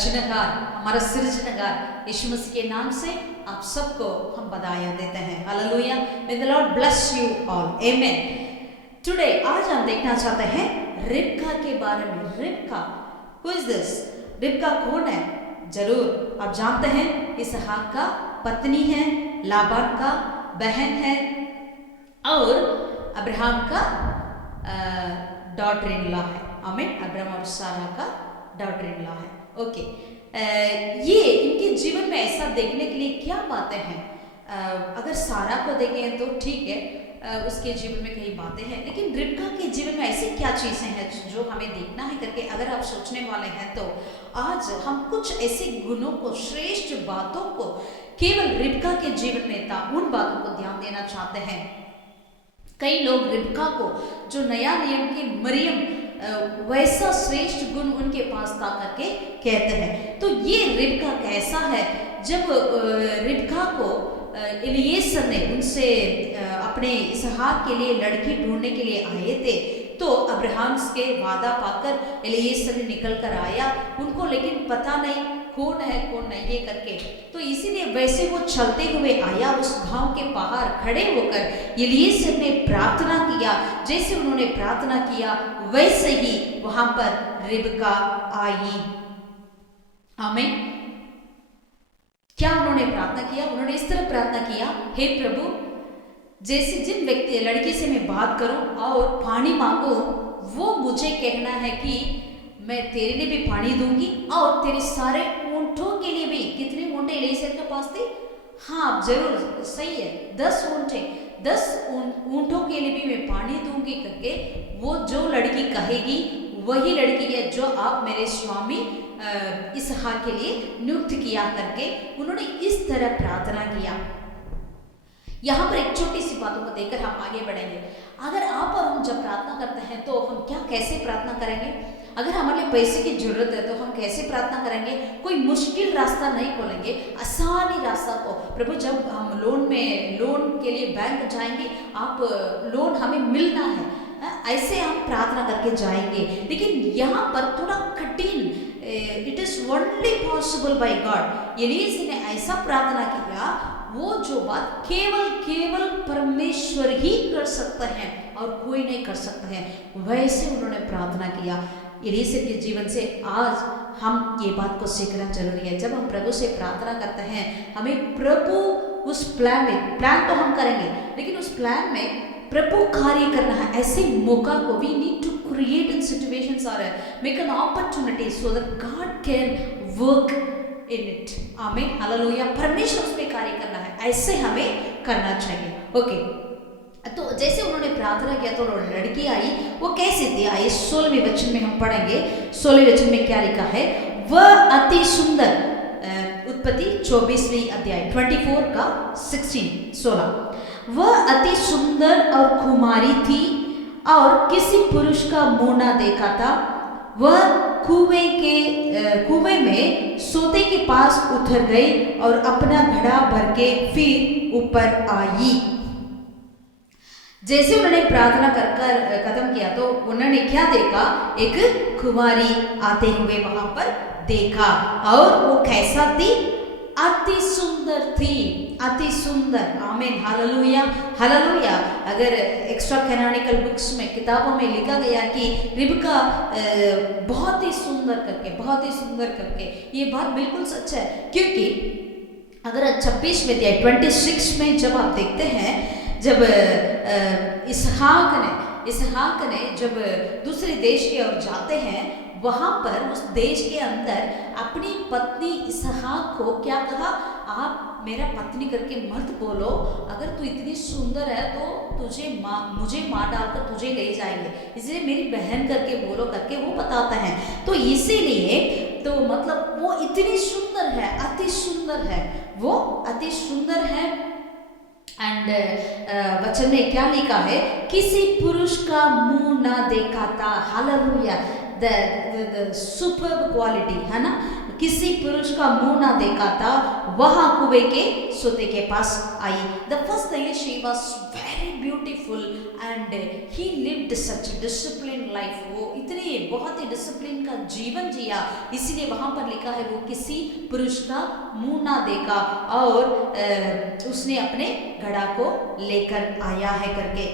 रचनहार, हमारा सृजनहार यीशु मसीह के नाम से आप सबको हम बधाइयाँ देते हैं। Hallelujah. May the Lord bless you all, amen. Today आज हम देखना चाहते हैं रिबका के बारे में। रिबका, हु इज दिस? रिबका कौन है? जरूर आप जानते हैं, इसहाक का पत्नी है, लाबान का बहन है और अब्राहम का डॉटर इन लॉ है। आमीन। अब्राहम और सारा का डॉटर इन लॉ है। ओके, ये इनके जीवन में ऐसा देखने के लिए क्या बातें हैं? अगर सारा को देखें तो ठीक है, उसके जीवन में कई बातें हैं, लेकिन रिबका के जीवन में ऐसी क्या चीज़ें हैं जो हमें देखना है करके अगर आप सोचने वाले हैं तो आज हम कुछ ऐसे गुणों को, श्रेष्ठ बातों को केवल रिबका के जीवन में था, उन बातों को ध्यान देना चाहते हैं। कई लोग रिबका को, जो नया नियम की मरियम, वैसा श्रेष्ठ गुण उनके पास था करके कहते हैं। तो ये रिबका कैसा है? जब रिबका को एलीएसर ने उनसे अपने इसहाक के लिए लड़की ढूंढने के लिए आए थे, तो अब्राहम के वादा पाकर एलीएसर ने निकल कर आया उनको, लेकिन पता नहीं कौन है कौन नहीं ये करके। तो इसीलिए वैसे वो चलते हुए आया, उस गांव के बाहर खड़े होकर एलीएसर ने प्रार्थना किया। जैसे उन्होंने प्रार्थना किया वैसे ही वहां पर रिबका आई। आमीन। क्या उन्होंने प्रार्थना किया? उन्होंने इस तरह प्रार्थना किया, हे प्रभु, जैसे जिन व्यक्ति लड़की से मैं बात करूं और पानी मांगू, वो मुझे कहना है कि मैं तेरे लिए भी पानी दूंगी और तेरे सारे ऊंटों के लिए भी। कितने ऊंटे एलीएसर के पास थे? हाँ जरूर, सही है, 10 ऊंटे, 10 ऊंटों के लिए भी मैं पानी दूंगी करके वो जो लड़की कहेगी वही लड़की है जो आप मेरे स्वामी इसहाक के लिए नियुक्त किया करके उन्होंने इस तरह प्रार्थना किया। यहाँ पर एक छोटी सी बातों को देखकर हम आगे बढ़ेंगे। अगर आप और हम जब प्रार्थना करते हैं तो हम क्या, कैसे प्रार्थना करेंगे? अगर हमारे लिए पैसे की जरूरत है तो हम कैसे प्रार्थना करेंगे? कोई मुश्किल रास्ता नहीं खोलेंगे, आसानी रास्ता को। प्रभु, जब हम लोन के लिए बैंक जाएंगे, आप लोन हमें मिलना है, ऐसे हम प्रार्थना करके जाएंगे। लेकिन यहाँ पर थोड़ा कठिन, it is only possible by God. Eliezer ने ऐसा प्रार्थना किया, वो जो बात केवल परमेश्वर ही कर सकता है और कोई नहीं कर सकता है, वैसे उन्होंने प्रार्थना किया। एलीएसर के जीवन से आज हम ये बात को सीखना जरूरी है। जब हम प्रभु से प्रार्थना करते हैं, हमें प्रभु उस प्लान तो हम करेंगे, लेकिन उस प्लान में प्रभु कार्य करना है। ऐसे मौका को we need to create in situations और make an opportunity so that God can work in it. Amen, hallelujah. परमेश्वर उस पे कार्य करना है, ऐसे हमें करना चाहिए। ओके, तो जैसे उन्होंने प्रार्थना किया तो लड़की आई। वो कैसे थी? आइए 16वें वचन में हम पढ़ेंगे। 16वें वचन में क्या लिखा है? वह अति सुंदर, उत्पत्ति 24वीं अध्याय 24 का 16। वह अति सुंदर और कुमारी थी और किसी पुरुष का मुंह ना देखा था। वह कुएं में सोते के पास उतर गई और अपना घड़ा भर के फिर ऊपर आई। जैसे उन्होंने प्रार्थना कर खत्म किया तो उन्होंने क्या देखा? एक कुमारी आते हुए वहां पर देखा, और वो कैसा थी? अति सुंदर थी, अति सुंदर। आमीन, हालेलुया, हालेलुया। अगर एक्स्ट्रा कैनोनिकल बुक्स में, किताबों में लिखा गया कि रिबका बहुत ही सुंदर करके, ये बात बिल्कुल सच है। क्योंकि अगर 26वें अध्याय 26 में जब आप देखते हैं, जब इसहाक ने जब दूसरे देश की ओर जाते हैं, वहां पर उस देश के अंदर अपनी पत्नी इसहाक को क्या कहा? आप मेरा पत्नी करके मत बोलो, अगर तू इतनी सुंदर है तो मुझे मार डालकर तुझे ले जाएंगे, इसलिए मेरी बहन करके बोलो करके वो बताता है। तो इसीलिए तो मतलब वो इतनी सुंदर है, अति सुंदर है, वो अति सुंदर है। एंड वचन में क्या लिखा है? किसी पुरुष का मुंह ना देखा था। हालेलुया, द सुपर्ब क्वालिटी है ना। किसी पुरुष का मुंह ना देखा था, वहां कुएं के सोते के पास आई। The first thing she was very beautiful and he lived such discipline life. वो इतने बहुत ही डिसिप्लिन का जीवन जिया, इसीलिए वहां पर लिखा है वो किसी पुरुष का मुंह ना देखा और उसने अपने घड़ा को लेकर आया है करके।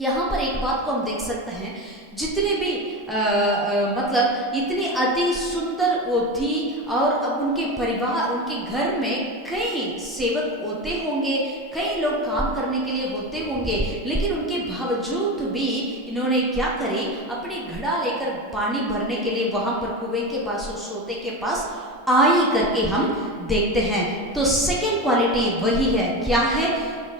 यहाँ पर एक बात को हम देख सकते हैं, जितने भी मतलब इतनी अति सुंदर वो थी और अब उनके परिवार, उनके घर में कई सेवक होते होंगे, कई लोग काम करने के लिए होते होंगे, लेकिन उनके बावजूद भी इन्होंने क्या करी, अपनी घड़ा लेकर पानी भरने के लिए वहां पर कुएं के पास, उस सोते के पास आई करके हम देखते हैं। तो सेकेंड क्वालिटी वही है, क्या है?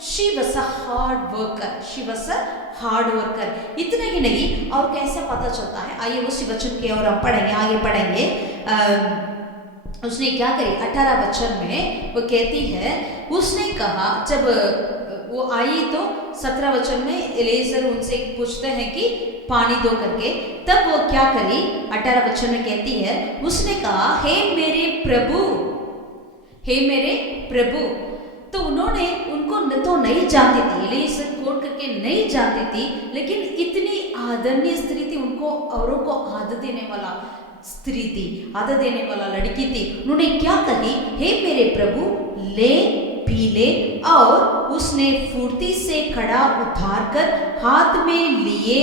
She was a hard worker, she was a hard worker. इतना ही नहीं, और कैसे पता चलता है, आइए उसी वचन के और हम पढ़ेंगे, आगे पढ़ेंगे। उसने क्या करी, 18 वचन में वो कहती है, उसने कहा, जब वो आई तो 17 वचन में एलीएजर उनसे पूछते हैं कि पानी दो करके, तब वो क्या करी, 18 वचन में कहती है, उसने कहा, हे मेरे प्रभु, हे मेरे प्रभु। तो उन्होंने उनको न तो नहीं जानती थी, एलीएजर कौन करके नहीं जानती थी, लेकिन इतनी आदरणीय स्त्री थी, उनको औरों को आदत देने वाला स्त्री थी, आदत देने वाला लड़की थी। उन्होंने क्या कही, हे मेरे प्रभु ले पी ले, और उसने फुर्ती से कड़ा उतार कर हाथ में लिए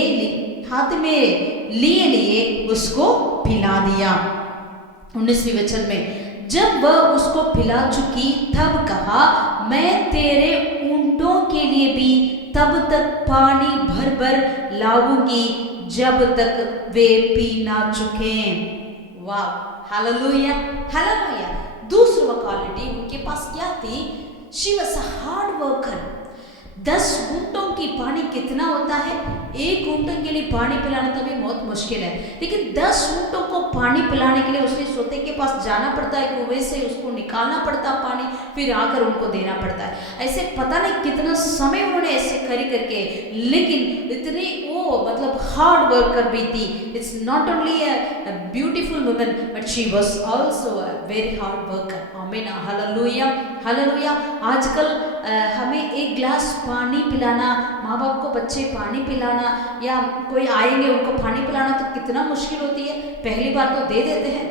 उसको पिला दिया। 19वें वचन में, जब वह उसको पिला चुकी तब कहा, मैं तेरे ऊंटों के लिए भी तब तक पानी भर भर लाऊंगी जब तक वे पी ना चुके। वाह, हालेलुया, हालेलुया। दूसरी क्वालिटी उनके पास क्या थी, she was a hard worker. 10 ऊंटों की पानी कितना होता है, एक ऊंटों के लिए पानी पिलाना तो भी बहुत मुश्किल है, लेकिन 10 ऊंटों को पानी पिलाने के लिए उसने सोते के पास जाना पड़ता है, कुएं से उसको निकालना पड़ता है पानी, फिर आकर उनको देना पड़ता है। ऐसे पता नहीं कितना समय उन्होंने ऐसे करी करके, लेकिन इतनी वो मतलब हार्ड वर्कर भी थी। It's not only a beautiful woman but she was also a very hard worker. आमीन, हालेलुया, हालेलुया। आजकल हमें एक गिलास पानी पिलाना, माँ बाप को बच्चे पानी पिलाना या कोई आएंगे उनको पानी पिलाना तो कितना मुश्किल होती है। पहली बार तो दे देते हैं,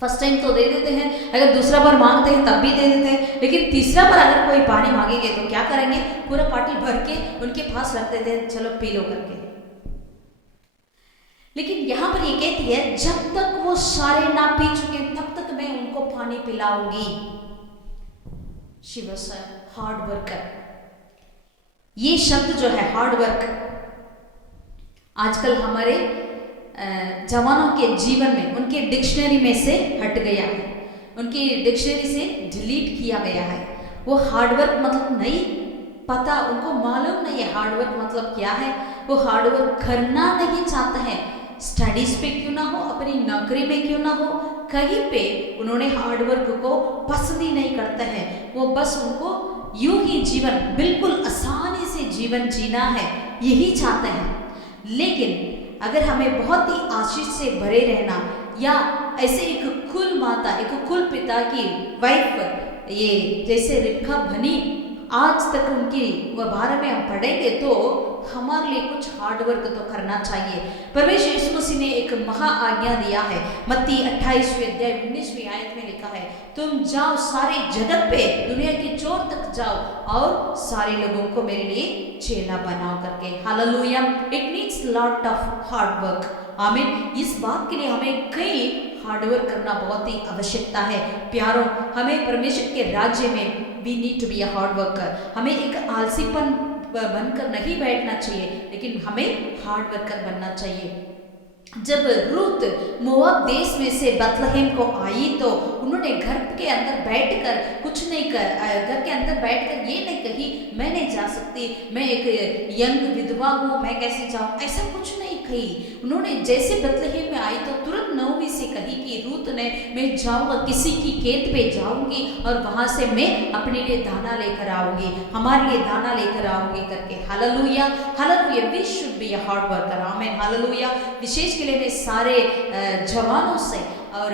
फर्स्ट टाइम तो दे देते हैं, अगर दूसरा बार मांगते हैं तब भी दे देते हैं, लेकिन तीसरा बार अगर कोई पानी मांगेंगे तो क्या करेंगे, पूरा पाटिल भर के उनके पास रख देते हैं, चलो पी लो करके। लेकिन यहाँ पर ये कहती है, जब तक वो सारे ना पी चुके तब तक मैं उनको पानी पिलाऊंगी। She was a hard worker. ये शब्द जो है हार्ड वर्क, आजकल हमारे जवानों के जीवन में उनके डिक्शनरी में से हट गया है, उनकी डिक्शनरी से डिलीट किया गया है। वो हार्डवर्क मतलब नहीं पता, उनको मालूम नहीं है हार्डवर्क मतलब क्या है। वो हार्डवर्क करना नहीं चाहते हैं, स्टडीज पे क्यों ना हो, अपनी नौकरी में क्यों ना हो, कहीं पे उन्होंने हार्डवर्क को पसंद ही नहीं करते हैं। वो बस उनको यूं ही जीवन बिल्कुल आसानी से जीवन जीना है, यही चाहते हैं। लेकिन अगर हमें बहुत ही आशीष से भरे रहना, या ऐसे एक कुल माता, एक कुल पिता की वाइफ, ये जैसे रिबका बनी, आज तक उनकी वह बारे में हम पढ़ेंगे तो हमारे लिए कुछ हार्डवर्क तो करना चाहिए। परमेश्वर यीशु मसीह ने एक महा आज्ञा दिया है, मत्ती 28वें अध्याय 19वीं आयत में लिखा है, तुम जाओ सारे जगत पे, दुनिया की चोर तक जाओ और सारे लोगों को मेरे लिए चेला बनाओ करके। Hallelujah. It needs lot of hard work. आमीन। इस बात के लिए हमें कई हार्डवर्क करना बहुत ही आवश्यकता है। प्यारों, हमें परमेश्वर के राज्य में we need to be a hard worker. हमें एक आलसीपन बनकर नहीं बैठना चाहिए, लेकिन हमें हार्ड वर्कर बनना चाहिए। जब रूत मोआब देश में से बतलहम को आई तो उन्होंने घर के अंदर बैठकर कुछ नहीं कर, घर के अंदर बैठकर ये नहीं कही मैं नहीं जा सकती, मैं एक यंग विधवा हूँ, मैं कैसे जाऊँ, ऐसा कुछ नहीं कही। उन्होंने जैसे बतलहम में आई तो तुरंत नौमी से कही कि रूत ने, मैं जाऊँगा, किसी की खेत पे जाऊँगी और वहाँ से मैं अपने लिए दाना लेकर आऊँगी, हमारे लिए दाना लेकर आऊँगी करके। हालेलुया, हालेलुया। We should be a hard worker. आमीन, हालेलुया। विशेष के लिए मैं सारे जवानों से और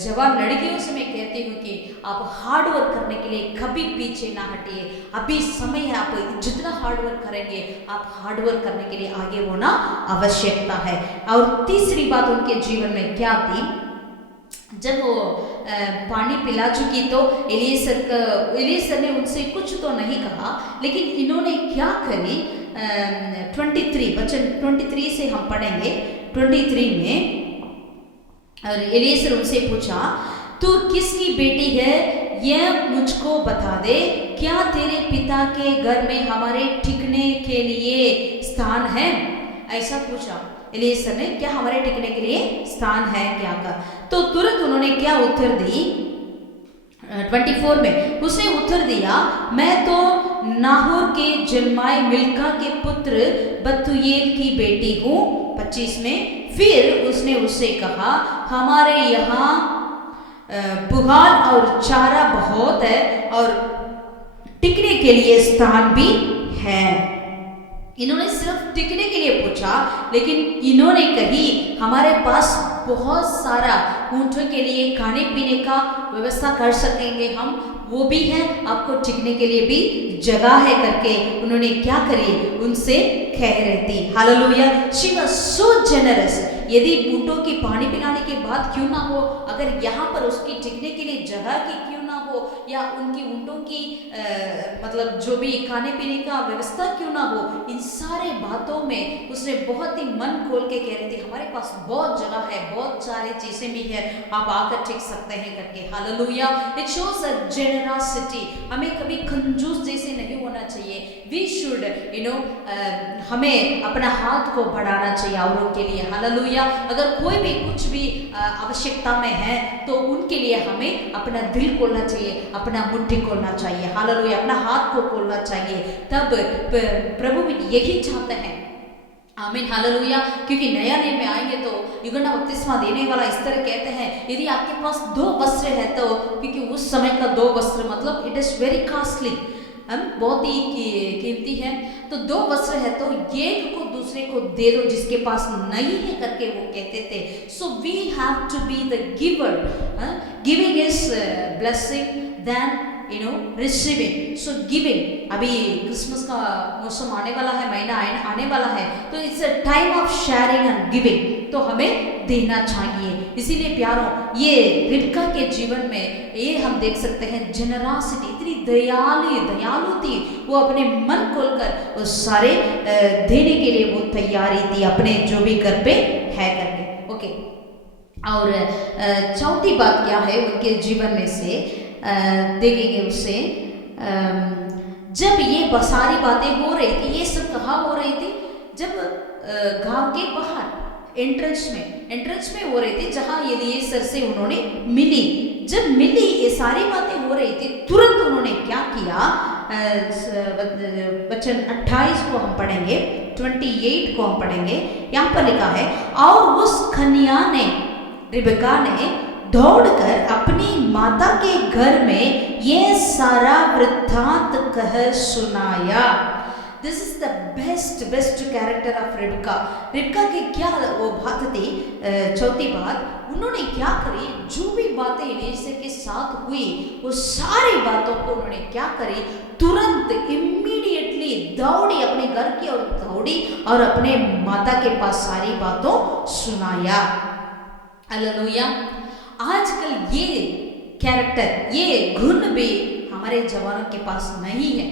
जवान लड़कियों से मैं कहती हूँ कि आप हार्ड वर्क करने के लिए कभी पीछे ना हटिए। अभी समय है, आप जितना हार्ड वर्क करेंगे, आप हार्ड वर्क करने के लिए आगे होना आवश्यकता है। और तीसरी बात उनके जीवन में क्या थी, जब वो पानी पिला चुकी तो एलिएज़र ने उनसे कुछ तो नहीं कहा, लेकिन इन्होंने क्या करी, 23 वचन 23 से हम पढ़ेंगे। 23 में और एलिएज़र उनसे पूछा, तू किसकी बेटी है, यह मुझको बता दे। क्या तेरे पिता के घर में हमारे टिकने के लिए स्थान है? ऐसा पूछा एलिएज़र ने, क्या हमारे टिकने के लिए स्थान है क्या का। तो तुरंत उन्होंने क्या उत्तर दी, 24 में उसने उत्तर दिया, मैं तो नाहोर के जन्माए मिल्का के पुत्र बतूएल की बेटी हूँ। 25 में फिर उसने उससे कहा, हमारे यहाँ पुहाल और चारा बहुत है और टिकने के लिए स्थान भी है। इन्होंने सिर्फ टिकने के लिए पूछा, लेकिन इन्होंने कही हमारे पास बहुत सारा ऊँटों के लिए खाने पीने का व्यवस्था कर सकेंगे हम, वो भी है, आपको टिकने के लिए भी जगह है करके उन्होंने क्या करी, उनसे कह रही थी। Hallelujah, she was so generous. यदि ऊँटों की पानी पिलाने के बाद क्यों ना हो, अगर यहाँ पर उसकी टिकने के लिए जगह की क्यों ना हो, या उनकी ऊँटों की मतलब जो भी खाने पीने का व्यवस्था क्यों ना हो, इन सारे बातों में उसने बहुत ही मन खोल के कह रही थी, हमारे पास बहुत जगह है, बहुत सारी चीजें भी है, आप आकर टिक सकते हैं करके। Hallelujah, it shows a generosity. हमें कभी कंजूस जैसे नहीं होना चाहिए। वी शुड हमें अपना हाथ को बढ़ाना चाहिए औरों के लिए। हालेलुया, अगर कोई भी कुछ भी आवश्यकता में है तो उनके लिए हमें अपना दिल खोलना चाहिए, अपना मुट्ठी खोलना चाहिए। हालेलुया, अपना हाथ को खोलना चाहिए। तब प्रभु यही चाहते हैं। आमीन, हालेलुया, क्योंकि नया नियम में आएंगे तो यूहन्ना बपतिस्मा देने वाला इस तरह कहते हैं, यदि आपके पास 2 वस्त्र है तो, क्योंकि उस समय का 2 वस्त्र मतलब इट इज वेरी कॉस्टली, बहुत ही कीमती है, तो 2 वस्त्र है तो एक को दूसरे को दे दो जिसके पास नहीं है करके वो कहते थे। So we have to be the giver, giving is blessing than receiving. So giving, अभी क्रिसमस का मौसम आने वाला है, महीना आने वाला है, तो it's a time of sharing and giving, तो हमें देना चाहिए। इसीलिए प्यारों, ये रिबका के जीवन में ये हम देख सकते हैं जेनरसिटी, इतनी दयालु थी, वो अपने मन खोलकर वो सारे देने के लिए वो तैयारी थी, अपने जो भी घर पे है करके। ओके, और चौथी बात क्या है उनके जीवन में से देखेंगे उससे, जब ये सारी बातें हो रही थी, ये सब कहाँ हो रही थी, जब गांव के बाहर एंट्रेंस में हो रही थी, जहाँ एलीएज़र से उन्होंने मिली। जब मिली ये सारी बातें हो रही थी, तुरंत उन्होंने क्या किया, वचन 28 को हम पढ़ेंगे, 28 को हम पढ़ेंगे। यहाँ पर लिखा है, और उस कन्या ने, रिबका ने दौड़कर अपनी माता के घर में यह सारा वृत्तांत कह सुनाया। This is the best character of Rebekah. Rebekah की क्या वो बात थी, चौथी बात, उन्होंने क्या करी, जो भी बातें एलीएज़र के साथ हुई वो सारी बातों को उन्होंने क्या करी, तुरंत इमीडिएटली दौड़ी, अपने घर की ओर दौड़ी और अपने माता के पास सारी बातों सुनाया। हालेलुया, आजकल ये कैरेक्टर, ये गुण भी हमारे जवानों के पास नहीं है।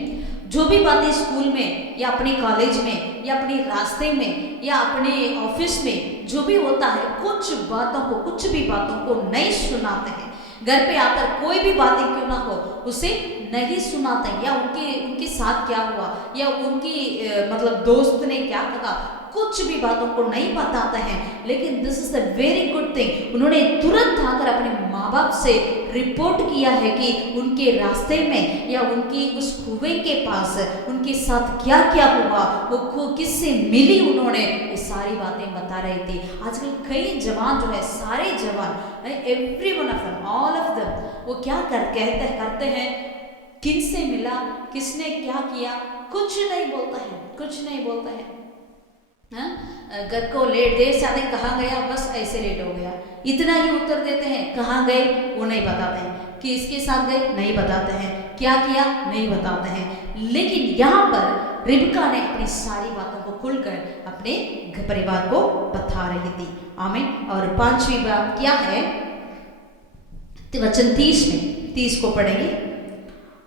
जो भी बातें स्कूल में या अपने कॉलेज में या अपने रास्ते में या अपने ऑफिस में जो भी होता है, कुछ भी बातों को नहीं सुनाते हैं। घर पे आकर कोई भी बातें क्यों ना हो उसे नहीं सुनाते हैं, या उनके साथ क्या हुआ, या उनकी मतलब दोस्त ने क्या कहा, कुछ भी बातों को नहीं बताते हैं। लेकिन this is a very good thing, उन्होंने तुरंत आकर अपने माँ बाप से रिपोर्ट किया है कि उनके रास्ते में या उनकी उस कुएं के पास उनके साथ क्या क्या हुआ, वो किससे मिली, उन्होंने ये सारी बातें बता रही थी। आजकल कई जवान जो है, सारे जवान, every one of them, all of them, वो क्या करते हैं, किससे मिला, किसने क्या किया, कुछ नहीं बोलता है। घर को लेट देर से आते, कहाँ गया, बस ऐसे लेट हो गया, इतना ही उत्तर देते हैं। कहाँ गए वो नहीं बताते हैं, किसके साथ गए नहीं बताते हैं, क्या किया नहीं बताते हैं। लेकिन यहाँ पर रिबका ने अपनी सारी बातों को खुलकर अपने परिवार को बता रही थी। आमीन। और 5वीं बात क्या है, तो वचन 30 को पढ़ेंगे।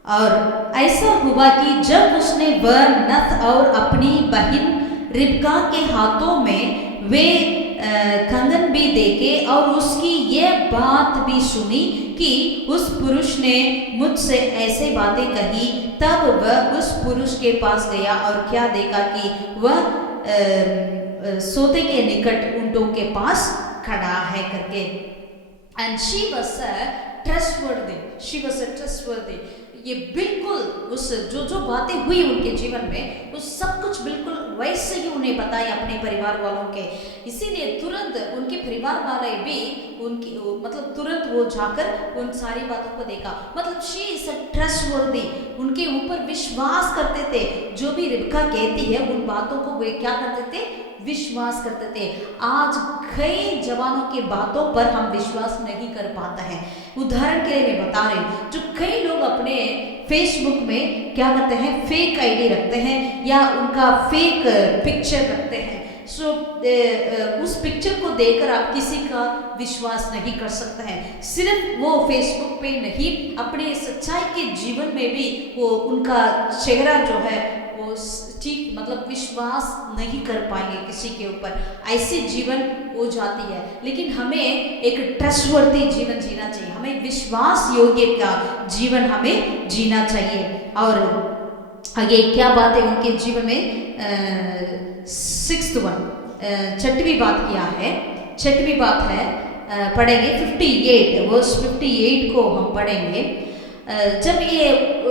और ऐसा हुआ कि जब उसने वह नथ और अपनी बहन रिबका के हाथों में वे कंगन भी देखे और उसकी यह बात भी सुनी कि उस पुरुष ने मुझसे ऐसे बातें कही, तब वह उस पुरुष के पास गया और क्या देखा कि वह सोते के निकट ऊंटों के पास खड़ा है करके। And she was trustworthy. ये बिल्कुल उस जो बातें हुई उनके जीवन में, उस सब कुछ बिल्कुल वैसे ही उन्हें बताए अपने परिवार वालों के। इसीलिए तुरंत उनके परिवार वाले भी उनकी मतलब तुरंत वो जाकर उन सारी बातों को देखा। मतलब शी इज अ ट्रस्टवर्दी, उनके ऊपर विश्वास करते थे। जो भी रिबका कहती है उन बातों को वे क्या करते थे, विश्वास करते थे। आज कई जवानों के बातों पर हम विश्वास नहीं कर पाते हैं। उदाहरण के लिए मैं बता रही हूँ, जो कई लोग अपने फेसबुक में क्या करते हैं, फेक आईडी रखते हैं या उनका फेक पिक्चर रखते हैं। उस पिक्चर को देखकर आप किसी का विश्वास नहीं कर सकते हैं। सिर्फ वो फेसबुक पे नहीं, अपने सच्चाई के जीवन में भी वो उनका चेहरा जो है वो ठीक मतलब विश्वास नहीं कर पाएंगे किसी के ऊपर। ऐसे जीवन हो जाती है। लेकिन हमें एक ट्रस्टवर्दी जीवन जीना चाहिए, हमें विश्वास योग्य का जीवन हमें जीना चाहिए। और आगे क्या बात है उनके जीवन में, 6वीं बात क्या है, 6वीं बात है, पढ़ेंगे 58 वर्स 58 को हम पढ़ेंगे। जब ये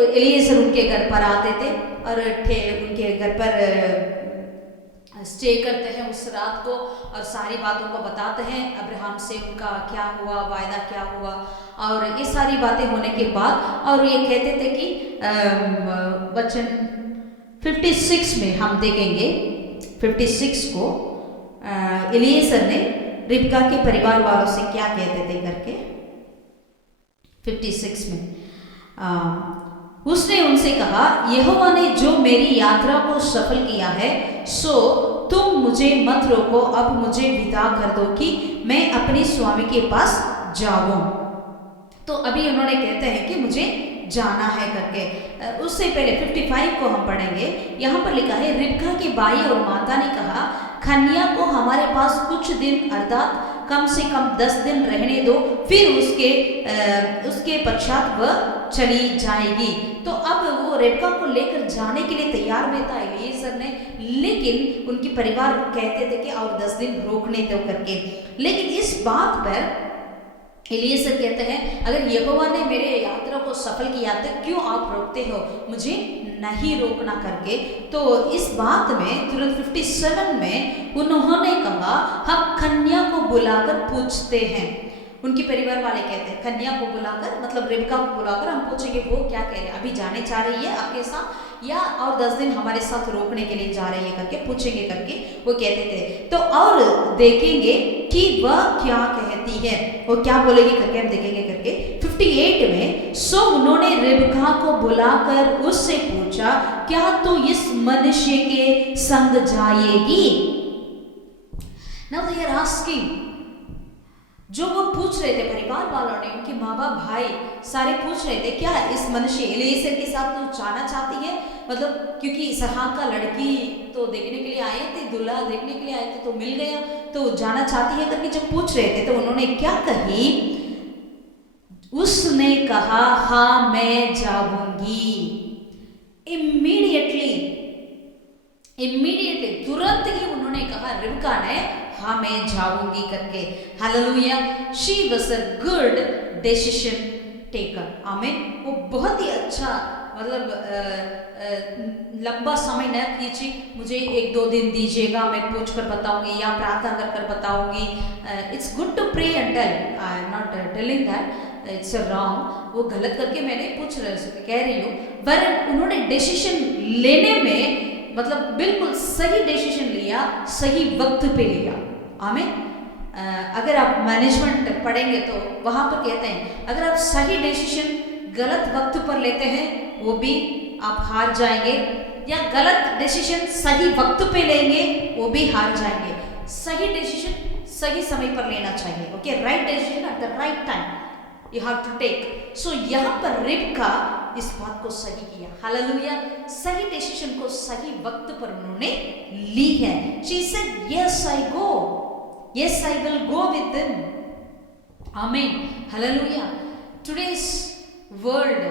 एलिएज़र उनके घर पर आते थे और उनके घर पर स्टे करते हैं उस रात को और सारी बातों को बताते हैं, अब्राहम से उनका क्या हुआ, वायदा क्या हुआ और ये सारी बातें होने के बाद। और ये कहते थे कि वचन 56 में हम देखेंगे, 56 को एलिएज़र ने रिबका के परिवार वालों से क्या कहते थे करके। 56 में उसने उनसे कहा, यहोवा ने जो मेरी यात्रा को सफल किया है, सो तुम मुझे मत रोको, अब मुझे विदा कर दो कि मैं अपने स्वामी के पास जाऊं। तो अभी उन्होंने कहते हैं कि मुझे जाना है करके। उससे पहले 55 को हम पढ़ेंगे। यहाँ पर लिखा है, रिबका की बाई और माता ने कहा, कन्या को हमारे पास कुछ दिन अर्थात कम से कम 10 दिन रहने दो, फिर उसके पश्चात वह चली जाएगी। तो अब वो रिबका को लेकर जाने के लिए तैयार में था एलिएज़र ने, लेकिन उनके परिवार कहते थे कि और 10 दिन रोकने दो करके। लेकिन इस बात पर एलिएज़र कहते हैं, अगर यहोवा ने मेरे यात्रा को सफल किया तो क्यों आप रोकते हो, मुझे नहीं रोकना करके। तो इस बात में तुरंत 57 में उन्होंने कहा, हम कन्या को बुलाकर पूछते हैं। उनके परिवार वाले कहते हैं कन्या को बुलाकर, मतलब रिबका को बुलाकर हम पूछेंगे वो क्या कह रहे हैं, अभी जाने चाह रही है आपके साथ या और 10 दिन हमारे साथ रोकने के लिए जा रही है करके पूछेंगे करके वो कहते थे। तो और देखेंगे कि वह क्या कहती है, वो क्या बोलेगी करके हम देखेंगे करके। 58 में सो उन्होंने रिबका को बुलाकर उससे पूछा, क्या तू इस मनुष्य के संग जाएगी। नाउ दे आर आस्किंग, जो वो पूछ रहे थे परिवार वालों ने, उनके माँ बाप भाई सारे पूछ रहे थे, क्या इस मनुष्य एलिएज़र के साथ तू जाना चाहती है, मतलब क्योंकि इसहाक का लड़की तो देखने के लिए आए थे, दूल्हा देखने के लिए आए थे तो मिल गया, तो जाना चाहती है करके जब पूछ रहे थे तो उन्होंने क्या कही, उसने कहा हाँ मैं जाऊंगी। इमीडिएटली तुरंत ही उन्होंने कहा, रिबका ने हाँ मैं जाऊंगी करके। Hallelujah, she was a good decision taker. आमीन। वो बहुत ही अच्छा, मतलब लंबा समय न कीजिए, मुझे 1-2 दिन दीजिएगा, मैं पूछ कर बताऊंगी या प्रार्थना कर बताऊंगी। It's good to pray and tell, I am not telling that it's wrong, वो गलत करके मैंने कह रही हूँ, पर उन्होंने डिसीजन लेने में मतलब बिल्कुल सही डिसीजन लिया, सही वक्त पे लिया। आमीन। अगर आप मैनेजमेंट पढ़ेंगे तो वहाँ पर कहते हैं, अगर आप सही डिसीजन गलत वक्त पर लेते हैं वो भी आप हार जाएंगे, या गलत डिसीजन सही वक्त पे लेंगे वो भी हार जाएंगे। सही डिसीजन सही समय पर लेना चाहिए। Okay, right decision at the right time. You have to take. So यहाँ पर रिबका इस बात को सही किया, हालेलुया, सही डिसीजन को सही वक्त पर उन्होंने ली है। She said yes I go, yes I will go with them, amen, hallelujah. Today's world,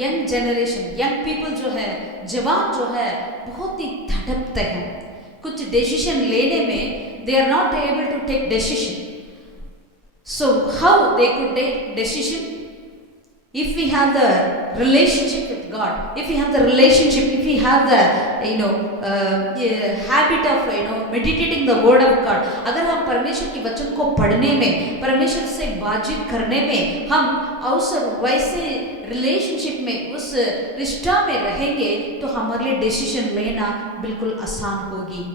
young generation, young people जो है, जवान जो है, बहुत ही धड़कते हैं कुछ डिसीजन लेने में। They are not able to take decision. So how they could take decision? If we have the relationship with God, if we have the relationship, if we have the habit of meditating the word of God, अगर हम परमेश्वर के वचन को पढ़ने में, परमेश्वर से बातचीत करने में, हम उस वैसे रिलेशनशिप में, उस रिश्ता में रहेंगे तो हमारे लिए डिसीजन लेना बिल्कुल आसान होगी।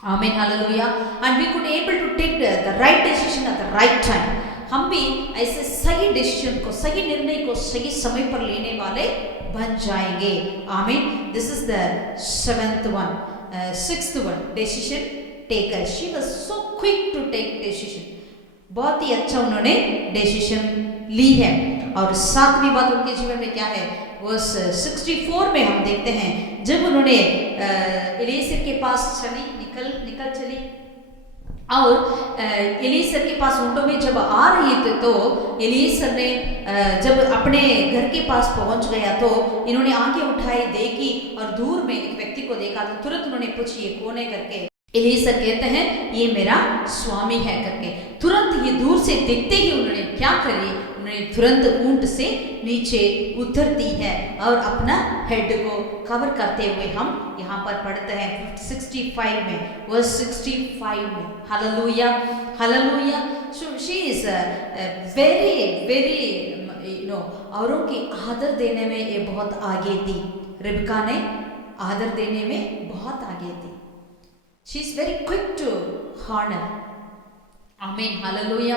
Amen, hallelujah. And we could able to take the right decision at the right time. हम भी ऐसे सही डिसीजन को, सही निर्णय को सही समय पर लेने वाले बन जाएंगे। आमीन। This is the seventh one, sixth one, decision taker. She was so quick to take decision. बहुत ही अच्छा उन्होंने डिसीजन ली है। और सातवीं बात उनके जीवन में क्या है, वर्स 64 में हम देखते हैं, जब उन्होंने एलीसर के पास निकल चली और एलीसर के पास ऊँटों में जब आ रही थी तो एलीसर ने जब अपने घर के पास पहुंच गया तो इन्होंने आंखें उठाई, देखी और दूर में एक व्यक्ति को देखा तो तुरंत उन्होंने पूछी ये कौन है करके। एलीसर कहते हैं ये मेरा स्वामी है करके। तुरंत ही दूर से देखते ही उन्होंने क्या करी, उन्होंने तुरंत ऊंट से नीचे उतरती है और अपना हेड को कवर करते हुए हम यहाँ पर पढ़ते हैं 65 में, वर्स 65 में, hallelujah, hallelujah. So she is very very औरों की आदर देने में ये बहुत आगे थी। रिबका ने आदर देने में बहुत आगे थी। She is very quick to honour, आमीन, हालेलुया,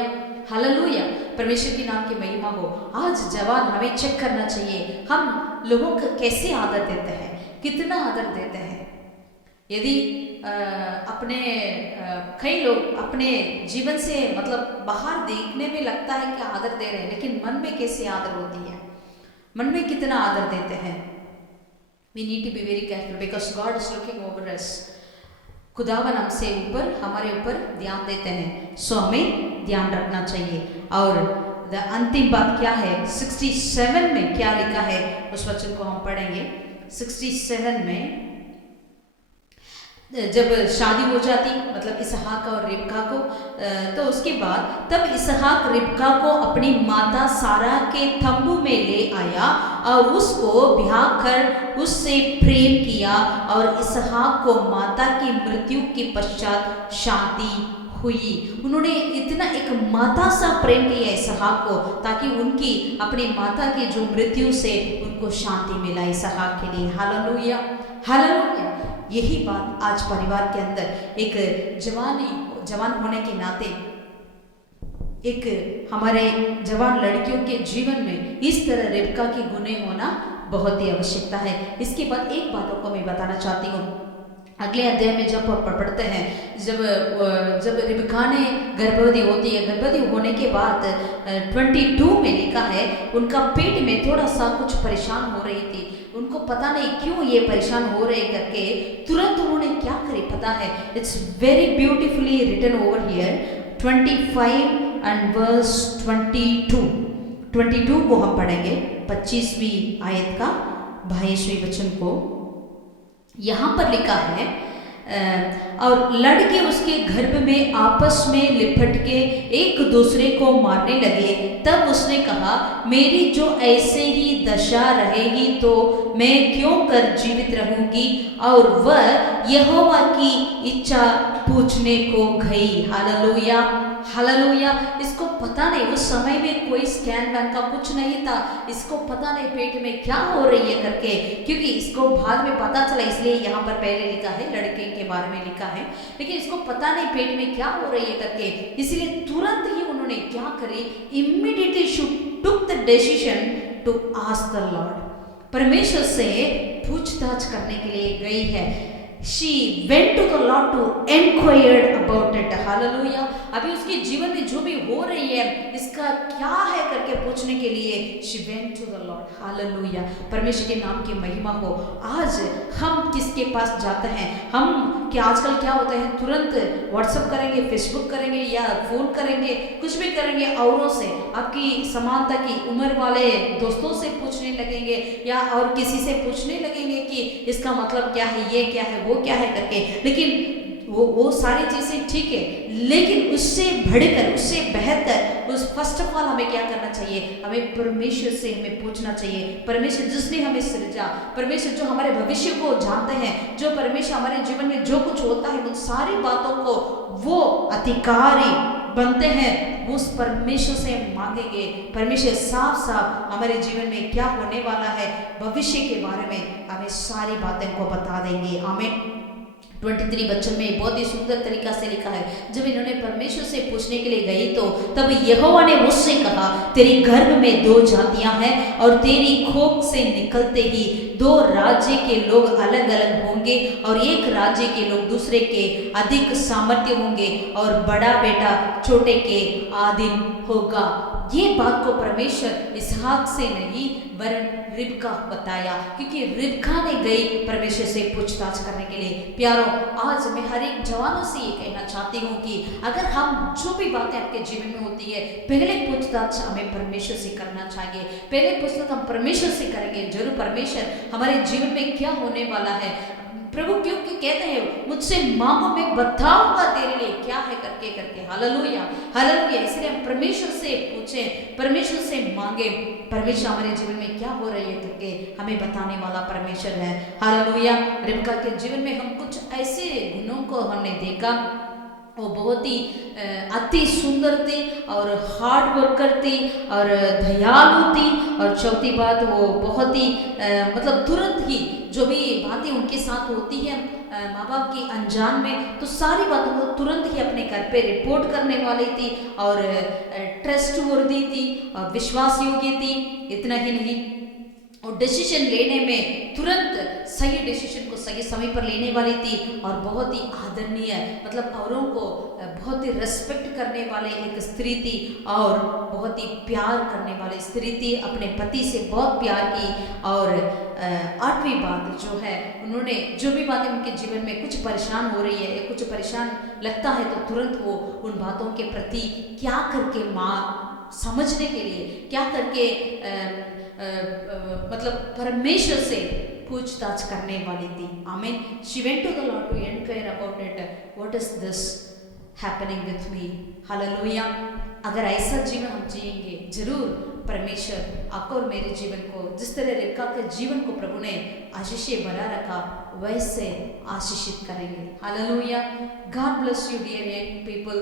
हालेलुया। परमेश्वर के नाम की महिमा हो। आज जवान हमें चेक करना चाहिए हम लोगों को कैसे आदर देते हैं, कितना आदर देते हैं। यदि कई लोग अपने जीवन से मतलब बाहर देखने में लगता है कि आदर दे रहे हैं, लेकिन मन में कैसे आदर होती है, मन में कितना आदर देते हैं। We need to be very careful because God is looking over us. खुदावन हमसे ऊपर, हमारे ऊपर ध्यान देते हैं, सो हमें ध्यान रखना चाहिए। और अंतिम बात क्या है, 67 में क्या लिखा है उस वचन को हम पढ़ेंगे। 67 में जब शादी हो जाती, मतलब इसहाक और रिबका को, तो उसके बाद तब इसहाक रिबका को अपनी माता सारा के तंबू में ले आया और उसको ब्याह कर उससे प्रेम किया और इसहाक को माता की मृत्यु के पश्चात शांति हुई। उन्होंने इतना एक माता सा प्रेम किया इसहाक को ताकि उनकी अपनी माता की जो मृत्यु से उनको शांति मिला इसहाक के लिए। Hallelujah, hallelujah. यही बात आज परिवार के अंदर एक जवान होने के नाते एक हमारे जवान लड़कियों के जीवन में इस तरह रिबका की गुणे होना बहुत ही आवश्यकता है। इसके बाद एक बातों को मैं बताना चाहती हूँ। अगले अध्याय में जब पढ़ते हैं, जब रिबका ने गर्भवती होती है, गर्भवती होने के बाद 22 में लिखा है उनका पेट में थोड़ा सा कुछ परेशान हो रही थी। उनको पता नहीं क्यों ये परेशान हो रहे करके तुरंत उन्होंने क्या करे पता है। It's very beautifully written over here 25 and verse 22 को हम पढ़ेंगे, 25वीं आयत का 22वें वचन को। यहाँ पर लिखा है और लड़के उसके गर्भ में आपस में लिपट के एक दूसरे को मारने लगे। तब उसने कहा मेरी जो ऐसे ही दशा रहेगी तो मैं क्यों कर जीवित रहूंगी, और वह यहोवा की इच्छा पूछने को गई। Hallelujah, hallelujah. इसको पता नहीं, उस समय में कोई स्कैन वैन का कुछ नहीं था, इसको पता नहीं पेट में क्या हो रही है करके, क्योंकि इसको बाद में पता चला, इसलिए यहाँ पर पहले लिखा है लड़के के बारे में लिखा है, लेकिन इसको पता नहीं पेट में क्या हो रही है करके, इसलिए तुरंत ही उन्होंने क्या करी, immediately she took the decision to ask the Lord. परमेश्वर से पूछताछ करने के लिए गई है। She went to the Lord to inquired about it. Hallelujah. अभी उसके जीवन में जो भी हो रही है इसका क्या है करके पूछने के लिए she went to the Lord. Hallelujah. परमेश्वर के नाम की महिमा हो। आज हम किसके पास जाते हैं? हम क्या आजकल क्या होता है, तुरंत व्हाट्सएप करेंगे, फेसबुक करेंगे या फोन करेंगे, कुछ भी करेंगे, औरों से, आपकी समानता की उम्र वाले दोस्तों से पूछने लगेंगे या और किसी से पूछने लगेंगे कि इसका मतलब क्या है, ये क्या है, वो क्या है करके। लेकिन वो सारी चीज़ें ठीक है, लेकिन उससे बढ़कर, उससे बेहतर, उस फर्स्ट ऑफ ऑल हमें क्या करना चाहिए? हमें परमेश्वर से हमें पूछना चाहिए। परमेश्वर जिसने हमें सृजा, परमेश्वर जो हमारे भविष्य को जानते हैं, जो परमेश्वर हमारे जीवन में जो कुछ होता है उन सारी बातों को वो अधिकारी बनते हैं, उस परमेश्वर से मांगेंगे। परमेश्वर साफ साफ हमारे जीवन में क्या होने वाला है, भविष्य के बारे में हमें सारी बातें को बता देंगे। आमीन। 23 बच्चों में बहुत ही सुंदर तरीका से लिखा है, जब इन्होंने परमेश्वर से पूछने के लिए गई तो तब यहोवा ने मुझसे कहा, तेरे गर्भ में 2 जातियां हैं और तेरी खोख से निकलते ही 2 राज्य के लोग अलग अलग होंगे और एक राज्य के लोग दूसरे के अधिक सामर्थ्य होंगे और बड़ा बेटा छोटे के आधीन होगा। ये बात को परमेश्वर इसहाक से नहीं वरन रिबका बताया, क्योंकि रिबका ने गई परमेश्वर से पूछताछ करने के लिए। प्यारों, आज मैं हर एक जवानों से ये कहना चाहती हूँ कि अगर हम जो भी बातें आपके जीवन में होती है, पहले पूछताछ हमें परमेश्वर से करना चाहिए। पहले पूछताछ हम परमेश्वर से करेंगे, जरूर परमेश्वर हमारे जीवन में क्या होने वाला है। प्रभु क्योंकि कहते हैं मुझसे मांगो मैं बताऊंगा तेरे लिए क्या है करके करके। हालेलुया, हालेलुया। इसलिए हम परमेश्वर से पूछें, परमेश्वर से मांगे, परमेश्वर हमारे जीवन में क्या हो रही है करके हमें बताने वाला परमेश्वर है। हालेलुया। रिबका के जीवन में हम कुछ ऐसे गुणों को हमने देखा, वो बहुत ही अति सुंदर थी और हार्ड वर्कर थी और दयालु थी, और चौथी बात वो बहुत ही मतलब तुरंत ही जो भी बातें उनके साथ होती है माँ बाप की अनजान में, तो सारी बातों को तुरंत ही अपने घर पे रिपोर्ट करने वाली थी और ट्रस्ट वर्दी थी और विश्वास योग्य थी। इतना ही नहीं, और डिसीजन लेने में तुरंत सही डिसीजन को सही समय पर लेने वाली थी और बहुत ही आदरणीय, मतलब औरों को बहुत ही रिस्पेक्ट करने वाले एक स्त्री थी और बहुत ही प्यार करने वाली स्त्री थी, अपने पति से बहुत प्यार की। और 8वीं बात जो है, उन्होंने जो भी बातें उनके जीवन में कुछ परेशान हो रही है या कुछ परेशान लगता है तो तुरंत वो उन बातों के प्रति क्या करके समझने के लिए क्या करके मतलब परमेश्वर से पूछताछ करने वाली थी। आमीन। She went to the Lord to inquire about it, what is this happening with me. हालेलुया। अगर ऐसा जीवन हम जिएंगे, जरूर परमेश्वर आपको और मेरे जीवन को, जिस तरह रिबका के जीवन को प्रभु ने आशीष बना रखा, वैसे आशीषित करेंगे। हालेलुया। God bless you dear young people.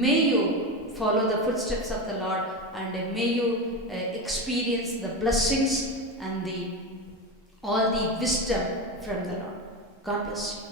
May you follow the footsteps of the Lord and may you experience the blessings and all the wisdom from the Lord. God bless you.